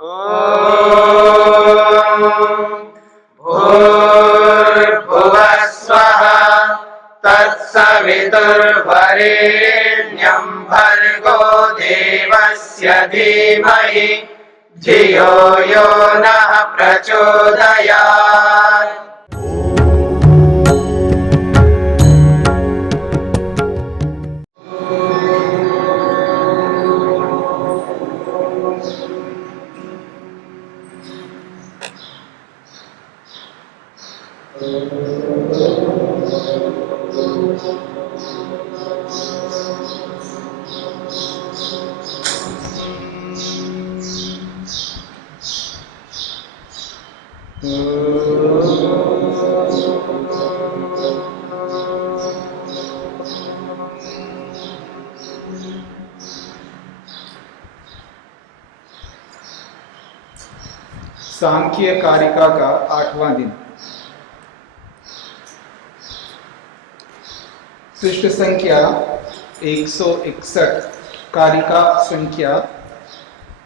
भूर्भुवः स्वः तत्सवितुर्वरेण्यं भर्गो देवस्य धीमहि धियो यो नः प्रचोदयात्। सांख्य कारिका का 8वां दिन। पृष्ठ संख्या 161, कारिका संख्या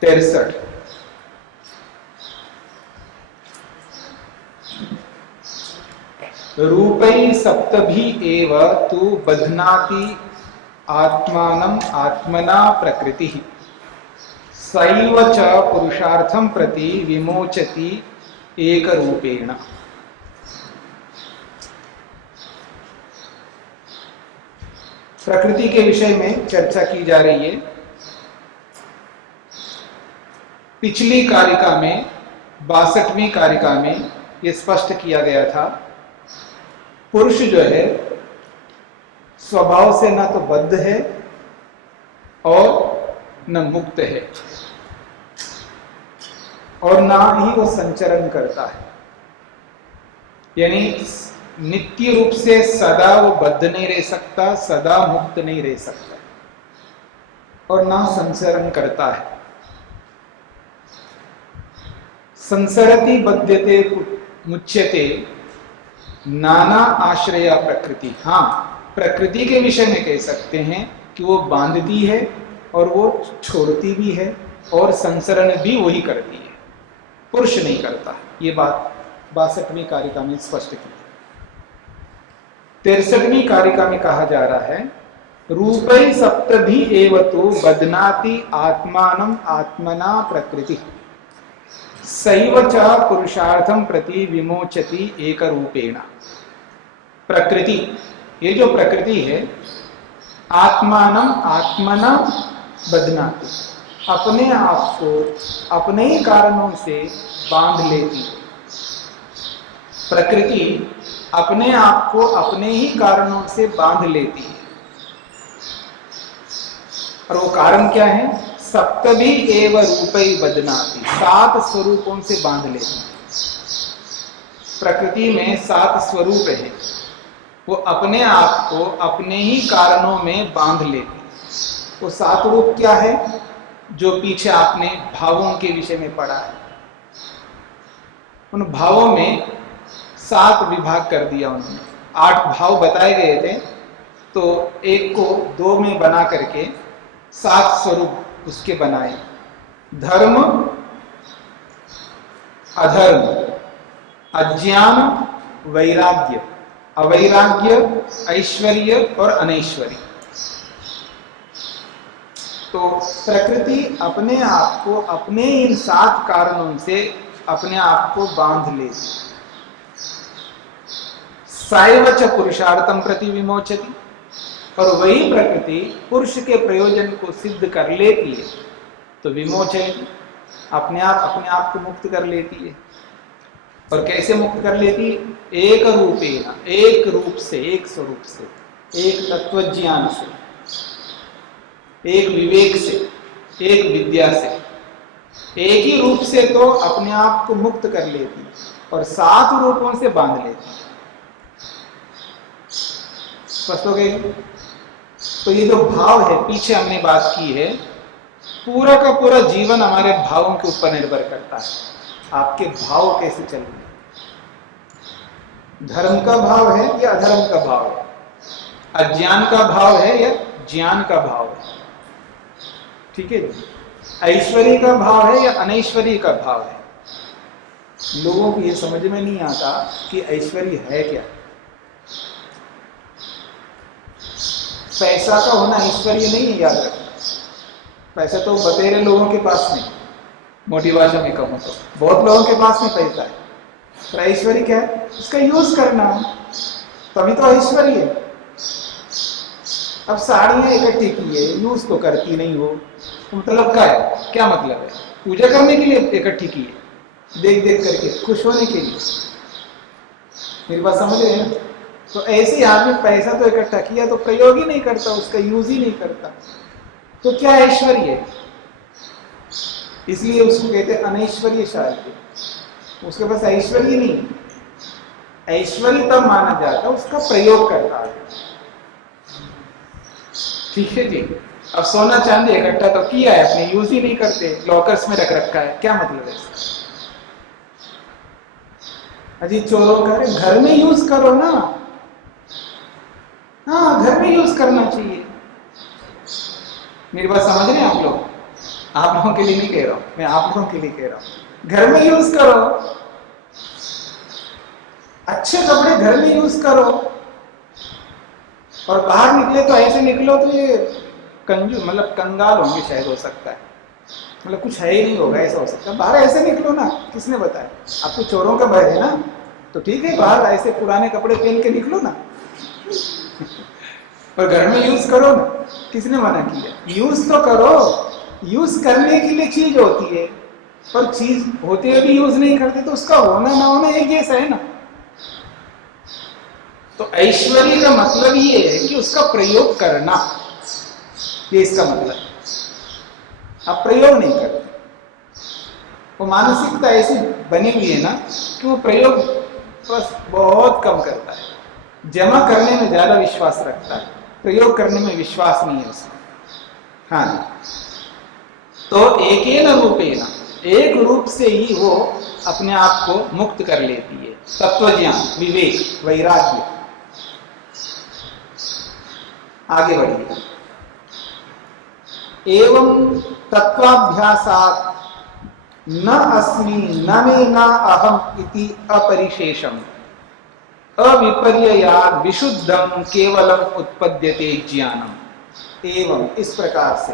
63। रूपै सप्तभी एव तु बध्नाति आत्मानं आत्मना प्रकृतिः सैव च पुरुषार्थं प्रति विमोचति एक रूपेण। प्रकृति के विषय में चर्चा की जा रही है। पिछली कारिका में 62वीं कारिका में यह स्पष्ट किया गया था, पुरुष जो है स्वभाव से न तो बद्ध है और न मुक्त है और ना ही वो संचरण करता है, यानी नित्य रूप से सदा वो बद्ध नहीं रह सकता, सदा मुक्त नहीं रह सकता और ना संचरण करता है। संसरति बध्यते मुच्यते नाना आश्रया प्रकृति। हाँ, प्रकृति के विषय में कह सकते हैं कि वो बांधती है और वो छोड़ती भी है और संसरण भी वही करती है, पुरुष नहीं करता। ये बात 62वीं कारिका में स्पष्ट की। 63वीं कारिका में कहा जा रहा है, रूपै सप्तभी एव तु बध्नाति आत्मानं आत्मना प्रकृति सैव च पुरुषार्थं प्रति विमोचति एक रूपेण। प्रकृति, ये जो प्रकृति है, आत्मानं आत्मना बध्नाति, अपने आप को अपने ही कारणों से बांध लेती। प्रकृति अपने आप को अपने ही कारणों से बांध लेती है। और वो कारण क्या है? सप्तभी एव रूपै बध्नाति, 7 स्वरूपों से बांध लेती। प्रकृति में 7 स्वरूप है, वो अपने आप को अपने ही कारणों में बांध लेती। वो 7 रूप क्या है? जो पीछे आपने भावों के विषय में पढ़ा है। उन भावों में 7 विभाग कर दिया उन्होंने। 8 भाव बताए गए थे, तो एक को 2 में बना करके 7 स्वरूप उसके बनाए। धर्म, अधर्म, अज्ञान, वैराग्य, अवैराग्य, ऐश्वर्य और अनैश्वर्य। तो प्रकृति अपने आप को अपने इन 7 कारणों से अपने आप को बांध लेती। सैव च पुरुषार्थं प्रति विमोचति, और वही प्रकृति पुरुष के प्रयोजन को सिद्ध कर लेती है तो विमोचन, अपने आप को मुक्त कर लेती है। और कैसे मुक्त कर लेती? एक रूपेण, एक रूप से, एक स्वरूप से, एक तत्वज्ञान से, एक विवेक से, एक विद्या से, एक ही रूप से तो अपने आप को मुक्त कर लेती और 7 रूपों से बांध लेती। स्पष्ट हो गई? तो ये जो भाव है, पीछे हमने बात की है, पूरा का पूरा जीवन हमारे भावों के ऊपर निर्भर करता है। आपके भाव कैसे चल रहे हैं? धर्म का भाव है या अधर्म का भाव है? अज्ञान का भाव है या ज्ञान का भाव है? ठीक है। ऐश्वर्य का भाव है या अनैश्वर्य का भाव है? लोगों को ये समझ में नहीं आता कि ऐश्वर्य है क्या। पैसा का होना ऐश्वर्य नहीं है, याद रखना। पैसा तो बतेरे लोगों के पास नहीं, मोटी भाषा में कहूं तो बहुत लोगों के पास में पैसा है, पर ऐश्वर्य क्या है? उसका यूज करना, तभी तो ऐश्वर्य है। अब साड़ियां इकट्ठी की है, यूज तो करती नहीं हो, तो मतलब क्या है? क्या मतलब है? पूजा करने के लिए इकट्ठी की है, देख देख करके खुश होने के लिए। मेरी बात समझ रहे हैं? तो ऐसे आदमी पैसा तो इकट्ठा किया तो प्रयोग ही नहीं करता, उसका यूज ही नहीं करता, तो क्या ऐश्वर्य है? इसलिए उसको कहते हैं अनैश्वर्यशाली। उसके पास ऐश्वर्य नहीं, ऐश्वर्य तब माना जाता है उसका प्रयोग करता है। ठीक है जी। अब सोना चांदी इकट्ठा तो किया है, अपने यूज ही नहीं करते, लॉकर्स में रख रखा है, क्या मतलब है इसका? अजी चोरों का घर में यूज करो ना। हाँ, घर में यूज करना चाहिए। मेरी बात समझ रहे हैं आप लोग? आप लोगों के लिए नहीं कह रहा हूं मैं, आप लोगों के लिए कह रहा हूं। घर में यूज करो, अच्छे कपड़े घर में यूज करो, और बाहर निकले तो ऐसे निकलो तो ये कंजू मतलब कंगाल होंगे शायद, हो सकता है, मतलब कुछ है ही नहीं होगा, ऐसा हो सकता है। बाहर ऐसे निकलो ना, किसने बताया आपको? चोरों का भय है ना, तो ठीक है, बाहर ऐसे पुराने कपड़े पहन के निकलो ना, पर घर में यूज करो ना, किसने मना किया? यूज तो करो, यूज करने के लिए चीज होती है, पर चीज होते हुए भी यूज नहीं करते तो उसका होना ना होना एक जैसा है ना। तो ऐश्वर्य का मतलब ये है कि उसका प्रयोग करना, ये इसका मतलब। आप प्रयोग नहीं करते, वो मानसिकता ऐसी बनी हुई है ना कि वो प्रयोग बस बहुत कम करता है, जमा करने में ज्यादा विश्वास रखता है, प्रयोग करने में विश्वास नहीं है उसका। हाँ, तो एकेन रूपेण, एक रूप से ही वो अपने आप को मुक्त कर लेती है। तत्वज्ञान, विवेक, वैराग्य। आगे बढ़िए। एवं तत्वाभ्यासात् न अस्मि न मे न अहम इति अपरिशेषम अविपर्ययात् विशुद्धम केवलम उत्पद्यते ज्ञानम। एवं इस प्रकार से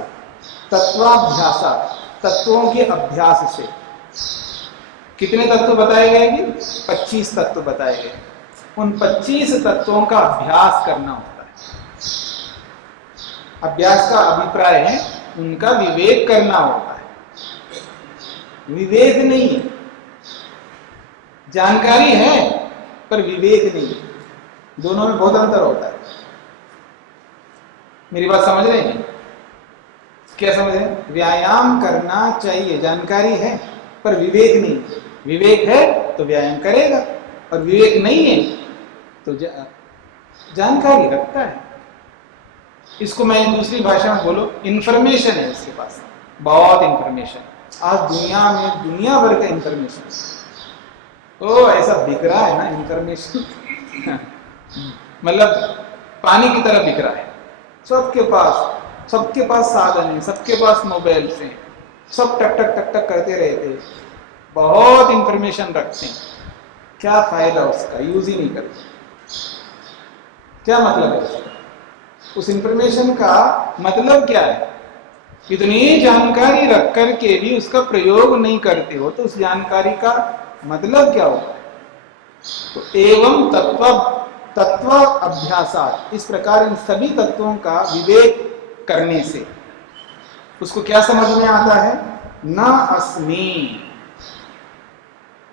तत्वाभ्यासात्, तत्वों के अभ्यास से। कितने तत्व बताए गए कि 25 तत्व बताए गए। उन 25 तत्वों का अभ्यास करना होता है। अभ्यास का अभिप्राय है उनका विवेक करना होता है। विवेक नहीं है, जानकारी है पर विवेक नहीं है, दोनों में बहुत अंतर होता है। मेरी बात समझ रहे हैं? क्या समझ रहे हैं? व्यायाम करना चाहिए, जानकारी है पर विवेक नहीं। विवेक है तो व्यायाम करेगा, और विवेक नहीं है तो जानकारी रखता है। इसको मैं दूसरी भाषा में बोलो, इंफॉर्मेशन है उसके पास, बहुत इंफॉर्मेशन। आज दुनिया में दुनिया भर का इंफॉर्मेशन, ओ ऐसा बिक रहा है ना इंफॉर्मेशन मतलब पानी की तरह बिक रहा है। सबके पास साधन है, सबके पास मोबाइल से, सब टक टक टक टक करते रहते हैं, बहुत इंफॉर्मेशन रखते हैं। क्या फायदा उसका? यूज ही नहीं करते। क्या मतलब है उसका? उस इंफॉर्मेशन का मतलब क्या है? इतनी जानकारी रख करके भी उसका प्रयोग नहीं करते हो तो उस जानकारी का मतलब क्या होता है? तो एवं तत्व अभ्यासात्, इस प्रकार इन सभी तत्वों का विवेक करने से उसको क्या समझ में आता है? न अस्मि,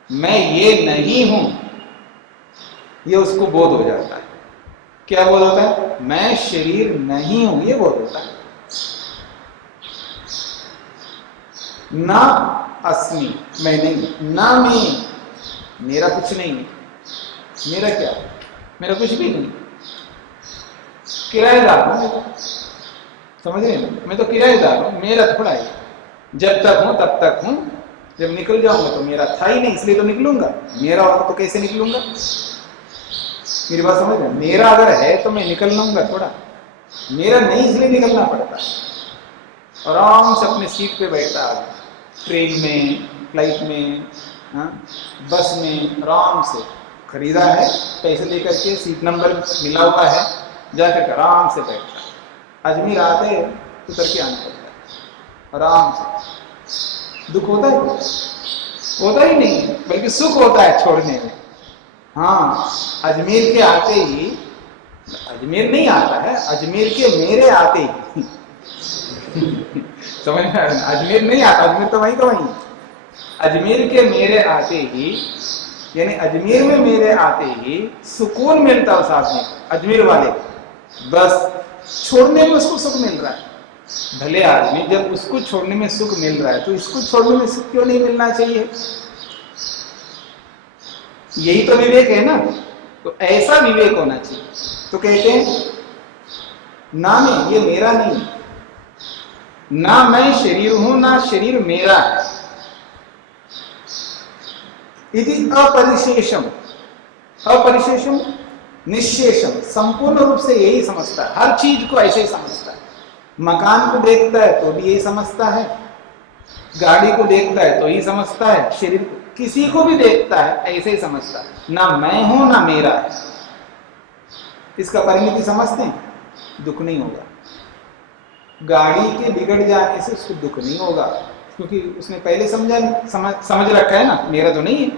मैं ये नहीं हूं, ये उसको बोध हो जाता है। क्या बोध होता है? मैं शरीर नहीं हूं, ये बोध होता है। न अस्मि, मैं नहीं, न मैं, मेरा कुछ नहीं है। मेरा क्या? मेरा कुछ भी नहीं, किराएदार हूं। समझ रहे हैं? मैं तो किराएदार हूं, मेरा थोड़ा है। जब तक हूं तब तक हूं, जब निकल जाऊंगा तो मेरा था ही नहीं, इसलिए तो निकलूंगा। मेरा होता तो कैसे निकलूंगा? मेरी बात समझ रहे? मेरा अगर है तो मैं निकल लूंगा थोड़ा, मेरा नहीं इसलिए निकलना पड़ता है। आराम से अपने सीट पे बैठा है, ट्रेन में, फ्लाइट में, हाँ, बस में, आराम से खरीदा है, पैसे लेकर के सीट नंबर मिला हुआ है, जाकर आराम से बैठा है। अजमेर आते उतर के आना पड़ता है आराम से। दुख होता है? होता ही नहीं, बल्कि सुख होता है छोड़ने में। हाँ, अजमेर के आते ही, अजमेर नहीं आता है, अजमेर के मेरे आते ही समझ में? अजमेर नहीं आता, अजमेर तो वहीं का वहीं। अजमेर के मेरे आते ही, यानी अजमेर में मेरे आते ही सुकून मिलता है उस आदमी को, अजमेर वाले को। बस छोड़ने में उसको सुख मिल रहा है। भले आदमी जब उसको छोड़ने में सुख मिल रहा है तो इसको छोड़ने में सुख क्यों नहीं मिलना चाहिए? यही तो विवेक है ना। तो ऐसा विवेक होना चाहिए। तो कहते हैं ना मैं, ये मेरा नहीं, ना मैं शरीर हूं, ना शरीर मेरा है। इति अपरिशेषम, अपरिशेषम निश्शेषम, संपूर्ण रूप से यही समझता है, हर चीज को ऐसे ही समझता है। मकान को देखता है तो भी यही समझता है, गाड़ी को देखता है तो ही समझता है, शरीर को, किसी को भी देखता है ऐसे ही समझता है। ना मैं हूं ना मेरा है। इसका परिमिति समझते हैं? दुख नहीं होगा। गाड़ी के बिगड़ जाने से उसको दुख नहीं होगा, क्योंकि उसने पहले समझ रखा है ना, मेरा तो नहीं है।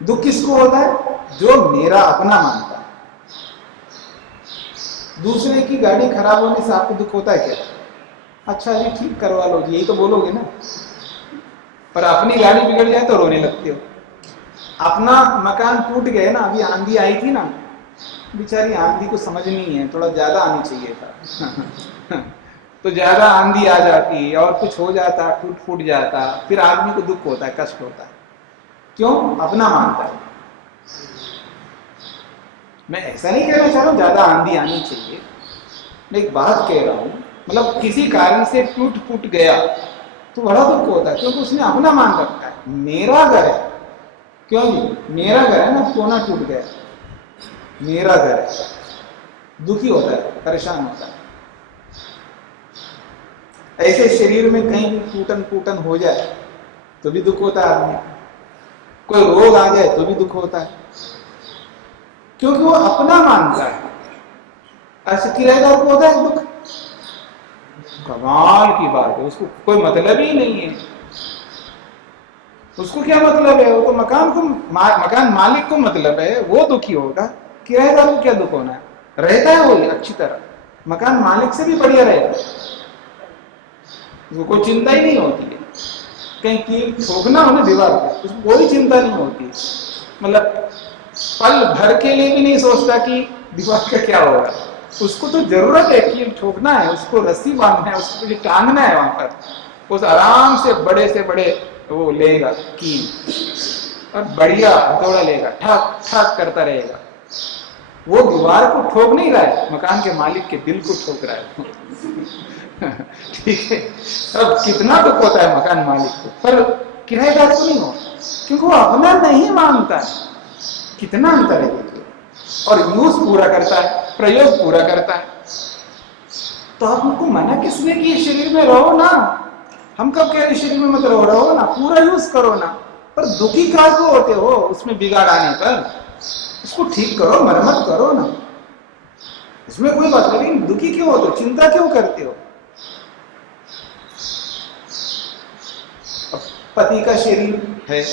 दुख किसको होता है? जो मेरा अपना मानता है। दूसरे की गाड़ी खराब होने से आपको दुख होता है क्या? अच्छा जी ठीक करवा लो, यही तो बोलोगे ना। पर अपनी गाड़ी बिगड़ जाए तो रोने लगते हो। अपना मकान टूट गए ना, अभी आंधी आई थी ना, बेचारी आंधी को समझ नहीं है, थोड़ा ज्यादा आनी चाहिए था तो ज्यादा आंधी आ जाती और कुछ हो जाता, टूट फूट जाता, फिर आदमी को दुख होता है, कष्ट होता है। क्यों? अपना मानता है। मैं ऐसा नहीं कहना चाह रहा हूं ज्यादा आंधी आनी चाहिए, मैं एक बात कह रहा हूं, मतलब किसी कारण से टूट फूट गया तो बड़ा दुख होता है, क्योंकि उसने अपना मान रखा है। मेरा घर है, क्यों जी? मेरा घर है ना, क्यों ना टूट गया, मेरा घर है। दुखी होता है, परेशान होता है। ऐसे शरीर में कहीं भी टूटन फूटन हो जाए तो भी दुख होता है आदमी। कोई रोग आ जाए तो भी दुख होता है, क्योंकि वो अपना मानता है। ऐसे किराएदार को होता है दुख? कमाल की बात है, उसको कोई मतलब ही नहीं है। उसको क्या मतलब है? वो तो मकान मालिक को मतलब है, वो दुखी होगा। किराएदार को क्या दुख होना है? रहता है वो अच्छी तरह, मकान मालिक से भी बढ़िया रहेगा, उसको कोई चिंता ही नहीं होती है। कहीं कील ठोकना हो ना दीवार पे, उसको कोई चिंता नहीं होती। मतलब पल भर के लिए भी नहीं सोचता कि दीवार का क्या होगा। उसको तो जरूरत है, कील ठोकना है, उसको रस्सी बांधना है, उसको कुछ टांगना है वहां पर। उस आराम से बड़े वो लेगा कील और बढ़िया हथौड़ा लेगा, ठक ठक करता रहेगा। वो दीवार को ठोक नहीं रहा है, मकान के मालिक के दिल को ठोक रहा है ठीक है। अब कितना दुख होता है मकान मालिक को, पर किराएदार को नहीं हो, क्योंकि वो अपना नहीं मानता है। कितना अंतर है देखिए। और यूज पूरा करता है, प्रयोग पूरा करता है। तो आप उनको मना किसने कि शरीर में रहो ना, हम कब कह रहे शरीर में मत रहो ना, पूरा यूज करो ना। पर दुखी काहे को होते हो उसमें बिगाड़ आने पर? उसको ठीक करो, मरम्मत करो ना, इसमें कोई बात नहीं। दुखी क्यों होते हो, चिंता क्यों करते हो? पति का शरीर है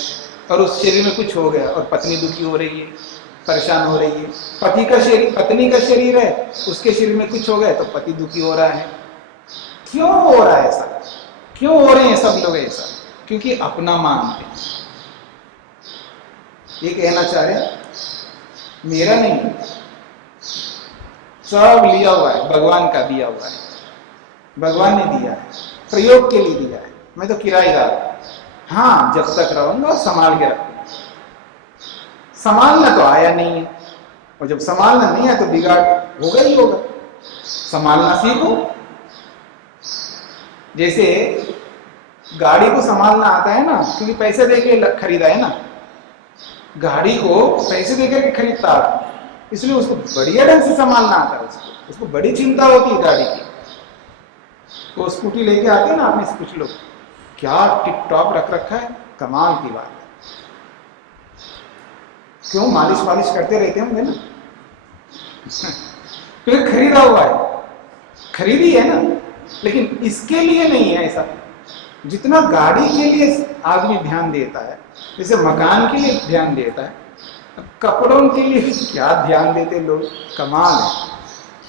और उस शरीर में कुछ हो गया और पत्नी दुखी हो रही है, परेशान हो रही है। पति का शरीर, पत्नी का शरीर है, उसके शरीर में कुछ हो गया तो पति दुखी हो रहा है। क्यों हो रहा है ऐसा? क्यों हो रहे हैं सब लोग ऐसा? क्योंकि अपना मानते हैं। ये कहना चाह रहे हैं मेरा नहीं, सब लिया हुआ है, भगवान का दिया हुआ है, भगवान ने दिया है, प्रयोग के लिए दिया है। मैं तो किराएदार, हाँ जब तक रहूंगा संभाल के रखूंगा। संभालना तो आया नहीं है, और जब संभालना नहीं है तो बिगाड़ होगा ही होगा। संभालना सीखो। जैसे गाड़ी को संभालना आता है ना, क्योंकि पैसे देके खरीदा है ना, गाड़ी को पैसे देकर के खरीदता है, इसलिए उसको बढ़िया ढंग से संभालना आता है। उसको बड़ी चिंता होती है गाड़ी की। वो स्कूटी लेके आते हैं ना, आप में से कुछ लोग क्या टिप टॉप रख रखा है, कमाल की बात है। क्यों? मालिश वालिश करते रहते होंगे ना, क्योंकि खरीदा हुआ है, खरीदी है ना। लेकिन इसके लिए नहीं है ऐसा, जितना गाड़ी के लिए आदमी ध्यान देता है, जैसे मकान के लिए ध्यान देता है, कपड़ों के लिए क्या ध्यान देते लोग, कमाल है।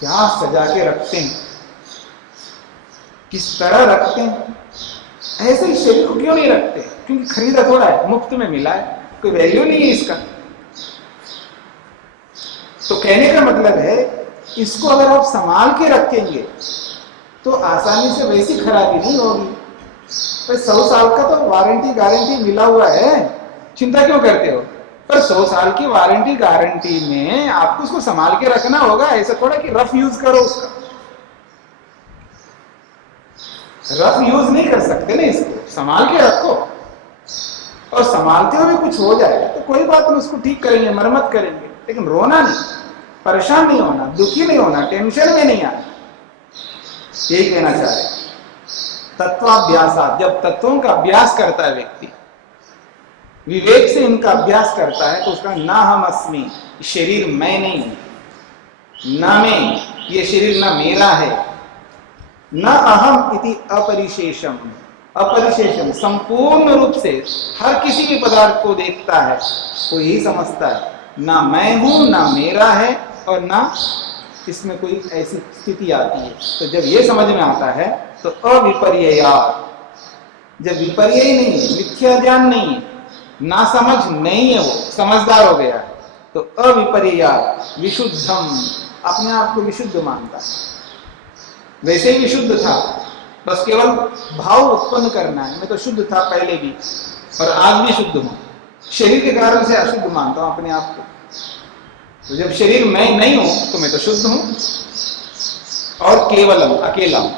क्या सजा के रखते हैं, किस तरह रखते हैं। ऐसे ही शरीर को क्यों नहीं रखते? क्योंकि खरीदा थोड़ा है, मुफ्त में मिला है, कोई वैल्यू नहीं है इसका। तो कहने का मतलब है, इसको अगर आप संभाल के रखेंगे तो आसानी से वैसी खराबी नहीं होगी। पर 100 साल का तो वारंटी गारंटी मिला हुआ है, चिंता क्यों करते हो? पर 100 साल की वारंटी गारंटी में आपको उसको संभाल के रखना होगा। ऐसा थोड़ा कि रफ यूज करो उसका, रफ यूज नहीं कर सकते ना, इसको संभाल के रखो। और संभालते हुए कुछ हो जाए तो कोई बात नहीं, उसको ठीक करेंगे, मरम्मत करेंगे, लेकिन रोना नहीं, परेशान नहीं होना, दुखी नहीं होना, टेंशन में नहीं आना। यही कहना चाह रहे। तत्वाभ्यास, जब तत्वों का अभ्यास करता है व्यक्ति, विवेक से इनका अभ्यास करता है, तो उसका ना हम अस्मि, शरीर मैं नहीं, न मैं, ये शरीर न मेरा है, न अहम इति अपरिशेषम, अपरिशेषम संपूर्ण रूप से हर किसी भी पदार्थ को देखता है, वो यही समझता है ना मैं हूं, ना मेरा है, और ना इसमें कोई ऐसी स्थिति आती है। तो जब ये समझ में आता है तो अविपर्यया, जब विपर्य नहीं है, मिथ्या ज्ञान नहीं है, ना समझ नहीं है, वो समझदार हो गया है, तो अविपर्यया विशुद्धम, अपने आप को विशुद्ध मानता है। वैसे ही विशुद्ध था, बस केवल भाव उत्पन्न करना है। मैं तो शुद्ध था पहले भी और आज भी शुद्ध हूं, शरीर के कारण से अशुद्ध मानता हूं अपने आप को। तो जब शरीर मैं नहीं हूं तो मैं तो शुद्ध हूं और केवलम, अकेला हूं।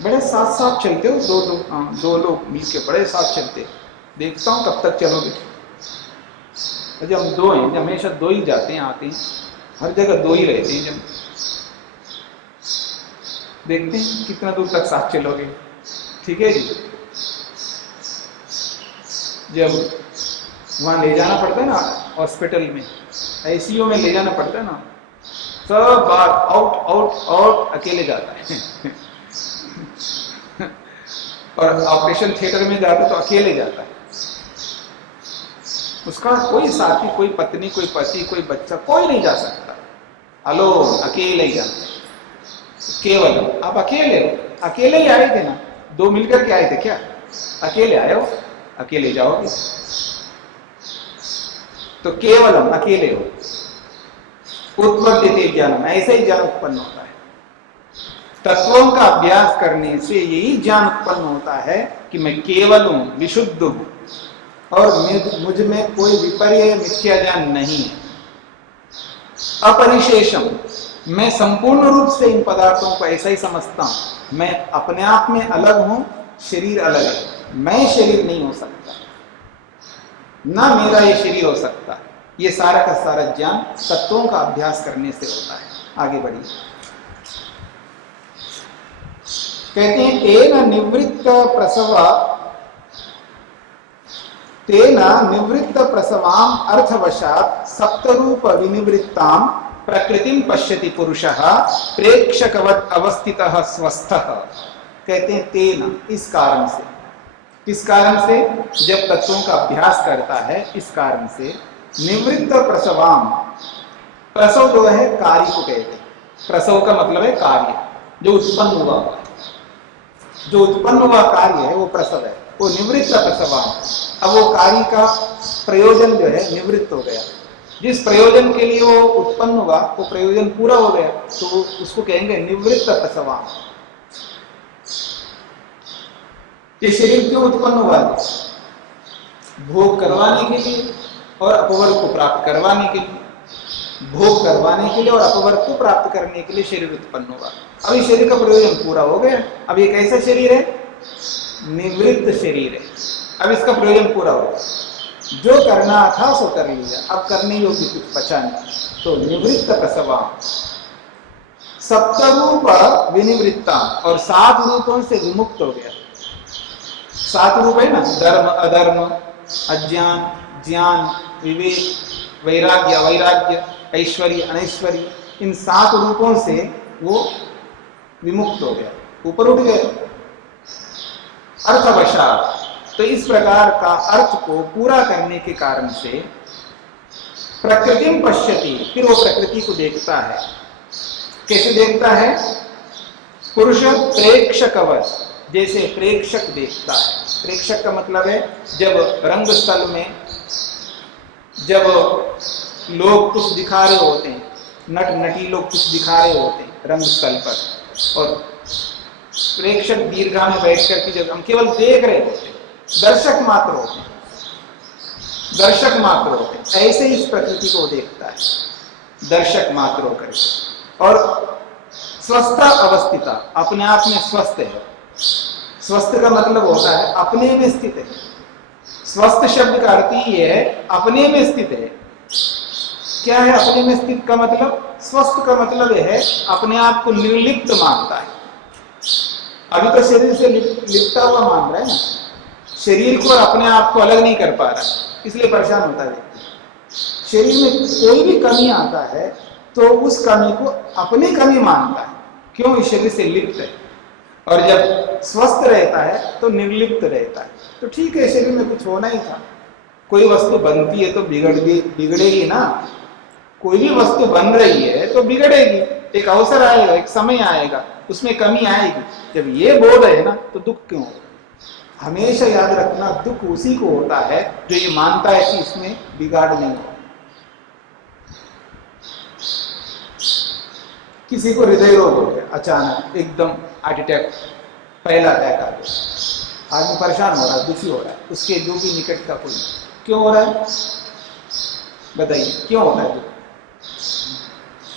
बड़े साथ साथ चलते हो, दो लोग मिलके बड़े साथ चलते, देखता हूं कब तक चलोगे। जब हम दो हैं, जब हमेशा दो ही जाते हैं आते हैं, हर जगह दो ही रहते हैं, जब देखते हैं कितना दूर तक साथ चलोगे। ठीक है जी। जब वहां ले जाना पड़ता है ना हॉस्पिटल में, आईसीयू में ले जाना पड़ता है ना, सब बार आउट आउट आउट अकेले जाता है और ऑपरेशन थिएटर में जाता तो अकेले जाता है। उसका कोई साथी, कोई पत्नी, कोई पति, कोई बच्चा, कोई नहीं जा सकता, अलो अकेले ही जाता है। केवल आप अकेले हो, अकेले ही आए थे ना, दो मिलकर के आए थे क्या? अकेले आए हो, अकेले जाओगे। तो केवलम, अकेले हो। उत्पत्ति ज्ञान, ऐसे ही ज्ञान उत्पन्न होता है। तत्वों का अभ्यास करने से यही ज्ञान उत्पन्न होता है कि मैं केवल हूं, विशुद्ध हूं और मुझ में कोई विपर्य मिथ्या ज्ञान नहीं है। अपरिशेषम, मैं संपूर्ण रूप से इन पदार्थों को ऐसा ही समझता हूं, मैं अपने आप में अलग हूं, शरीर अलग है, मैं शरीर नहीं हो सकता, ना मेरा ये शरीर हो सकता। ये सारा का सारा ज्ञान तत्वों का अभ्यास करने से होता है। आगे बढ़िए, कहते हैं तेन निवृत्त प्रसवाम अर्थवशात सप्तरूप विनिवृत्ताम प्रकृतिम पश्यति पुरुषः प्रेक्षकवत् अवस्थितः स्वस्थः। कहते हैं तेन, इस कारण से, किस कारण से? जब तत्वों का अभ्यास करता है, इस कारण से। निवृत्त प्रसवाम, प्रसव जो है कार्य को कहते हैं, प्रसव का मतलब है कार्य, जो उत्पन्न हुआ, जो उत्पन्न हुआ कार्य है वो प्रसव है, वो निवृत्त प्रसवाम। अब वो कार्य का प्रयोजन जो है निवृत्त हो गया, जिस प्रयोजन के लिए वो उत्पन्न हुआ वो प्रयोजन पूरा हो गया, तो उसको कहेंगे निवृत्त प्रसवाम। ये शरीर क्यों उत्पन्न हुआ है? भोग करवाने के लिए और अपवर्ग को प्राप्त करवाने के लिए, भोग करवाने के लिए और अपवर्ग को प्राप्त करने के लिए शरीर उत्पन्न हुआ। अब इस शरीर का प्रयोजन पूरा हो गया। अब ये कैसा शरीर है? निवृत्त शरीर है। अब इसका प्रयोजन पूरा हो गया, जो करना था सो कर लिया, अब करने योग्य कुछ बचा नहीं, तो निवृत्त प्रसवा। सप्तरूप विनिवृत्ता, और 7 रूपों से विमुक्त हो गया। 7 रूप है ना, धर्म अधर्म, अज्ञान ज्ञान, विवेक वैराग्य अवैराग्य, ऐश्वर्य अनैश्वर्य, इन 7 रूपों से वो विमुक्त हो गया, ऊपर उठ गए अर्थवशात। तो इस प्रकार का अर्थ को पूरा करने के कारण से प्रकृतिम पश्यति, फिर वो प्रकृति को देखता है। कैसे देखता है? पुरुष प्रेक्षकवत, जैसे प्रेक्षक देखता है। प्रेक्षक का मतलब है जब रंगस्थल में जब लोग कुछ दिखा रहे होते हैं, नट नटी लोग कुछ दिखा रहे होते हैं रंगस्थल पर, और प्रेक्षक दीर्घा में बैठ करके जब हम केवल देख रहे होते हैं, दर्शक मात्र होते हैं, दर्शक मात्र होते हैं, ऐसे इस प्रकृति को देखता है, दर्शक मात्र होकर। और स्वस्थ अवस्थिता, अपने आप में स्वस्थ है। स्वस्थ का मतलब होता है अपने में स्थित है। स्वस्थ शब्द का अर्थ ही है अपने में स्थित है। क्या है अपने में स्थित का मतलब? स्वस्थ का मतलब है अपने आप को निर्लिप्त मानता है। अभी तो शरीर से लिपटा हुआ मान रहा है ना, शरीर को और अपने आप को अलग नहीं कर पा रहा, इसलिए परेशान होता है व्यक्ति। शरीर में कोई भी कमी आता है तो उस कमी को अपनी कमी मानता है, क्यों? इस शरीर से लिप्त है। और जब स्वस्थ रहता है तो निर्लिप्त रहता है। तो ठीक है, शरीर में कुछ होना ही था, कोई वस्तु बनती है तो बिगड़ेगी ना, कोई भी वस्तु बन रही है तो बिगड़ेगी, एक अवसर आएगा, एक समय आएगा, उसमें कमी आएगी। जब ये बोध है ना तो दुख क्यों? हमेशा याद रखना, दुख उसी को होता है जो ये मानता है कि इसमें बिगाड़ नहीं हो। किसी को हृदय रोग हो गया अचानक, एकदम हार्ट अटैक, पहला अटैक आ गया, आदमी परेशान हो रहा है, दुखी हो रहा है, उसके जो भी निकट का कोई, क्यों हो रहा है? बताइए क्यों हो रहा है दुख?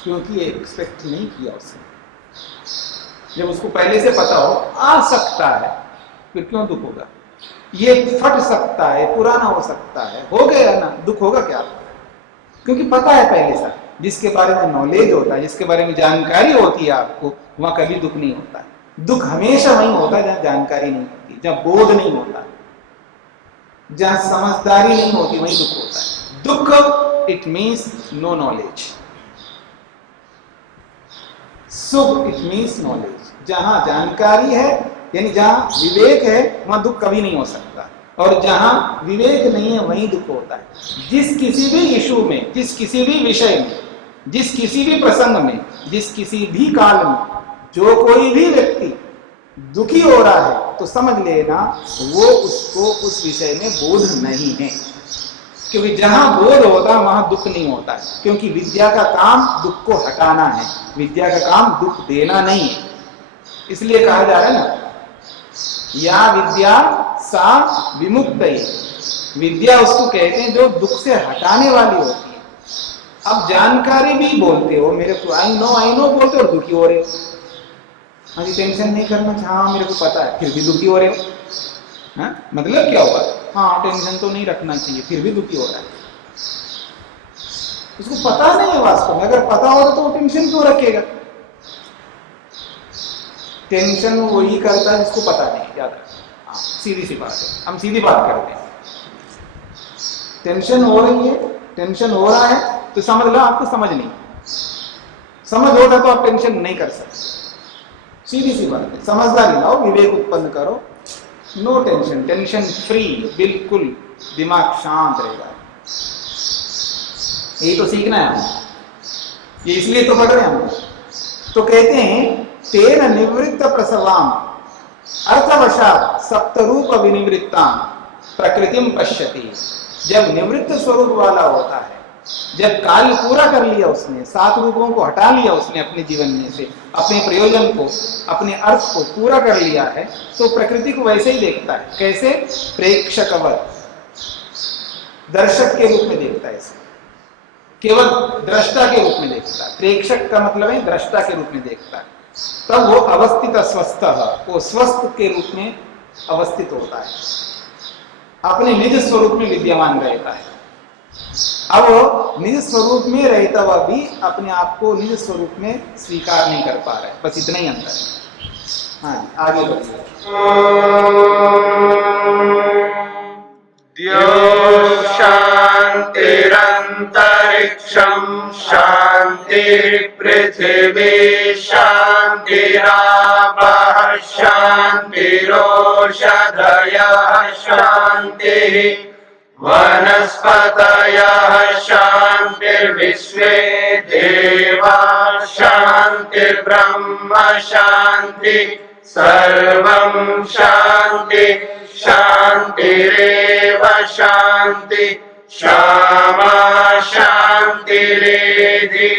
क्योंकि एक्सपेक्ट नहीं किया उसने। जब उसको पहले से पता हो आ सकता है, फिर क्यों दुख होगा? ये फट सकता है, पुराना हो सकता है, हो गया ना, दुख होगा क्या? क्योंकि पता है पहले से। जिसके बारे में नॉलेज होता है, जिसके बारे में जानकारी होती है आपको, वहां कभी दुख नहीं होता है। दुख हमेशा वहीं होता है जहां जानकारी नहीं होती, जहां बोध नहीं होता, जहां समझदारी नहीं होती, वहीं दुख होता है। दुख इट मीन्स नो नॉलेज, सुख इट मीन्स नॉलेज। जहां जानकारी है यानी जहां विवेक है, वहां दुख कभी नहीं हो सकता, और जहां विवेक नहीं है वहीं दुख होता है। जिस किसी भी इशू में, जिस किसी भी विषय में, जिस किसी भी प्रसंग में, जिस किसी भी काल में जो कोई भी व्यक्ति दुखी हो रहा है तो समझ लेना वो उसको उस विषय में बोध नहीं है। क्योंकि जहां बोध होता है वहां दुख नहीं होता है, क्योंकि विद्या का काम दुख को हटाना है, विद्या का काम दुख देना नहीं है। इसलिए कहा जा रहा है ना, या विद्या सा विमुक्त, विद्या उसको कहते हैं जो दुख से हटाने वाली होती है। अब जानकारी भी बोलते हो, मेरे को आई नो बोलते हो और दुखी हो रहे हो। अभी टेंशन नहीं करना, हाँ मेरे को पता है, फिर भी दुखी हो रहे हो। हाँ मतलब क्या हुआ? हाँ टेंशन तो नहीं रखना चाहिए, फिर भी दुखी हो रहा है। उसको पता नहीं है वास्तव में, अगर पता हो तो वो टेंशन क्यों रखेगा? टेंशन वही करता है जिसको पता नहीं, याद रखना। हाँ सीधी सी बात है, हम सीधी बात करते हैं। टेंशन हो रही है, टेंशन हो रहा है तो समझ लो आपको समझ नहीं, समझ होता तो आप टेंशन नहीं कर सकते। सीधी सी बात है, समझदारी लाओ, विवेक उत्पन्न करो, नो टेंशन, टेंशन फ्री, बिल्कुल दिमाग शांत रहेगा। यही तो सीखना है हमें, ये इसलिए तो पढ़ रहे हैं हम। तो कहते हैं तेन निवृत्त प्रसवाम अर्थवशात सप्तरूप विनिवृत्ता प्रकृतिम पश्यति। जब निवृत्त स्वरूप वाला होता है, जब कार्य पूरा कर लिया उसने, 7 रूपों को हटा लिया उसने अपने जीवन में से, अपने प्रयोजन को, अपने अर्थ को पूरा कर लिया है, तो प्रकृति को वैसे ही देखता है। कैसे? प्रेक्षकवत, दर्शक के रूप में देखता है इसे, केवल दृष्टा के रूप में देखता है। प्रेक्षक का मतलब है दृष्टा के रूप में देखता है। तब वो अवस्थित स्वस्थ, वो स्वस्थ के रूप में अवस्थित होता है, अपने निज स्वरूप में विद्यमान रहता है। अब वो निज स्वरूप में रहता हुआ भी अपने आप को निज स्वरूप में स्वीकार नहीं कर पा रहे, बस इतना ही अंतर है। हाँ आगे बढ़िए। द्यो शान्तिरन्तरिक्षं शान्तिर्पृथिवी शान्तिरापः शान्तिरोषधयः शान्तिः वनस्पतयः शान्तिर्विश्वे देवाः शान्तिर्ब्रह्म शान्ति सर्वं शान्ति शान्तिरेव शान्ति क्षमा शान्तिरेधि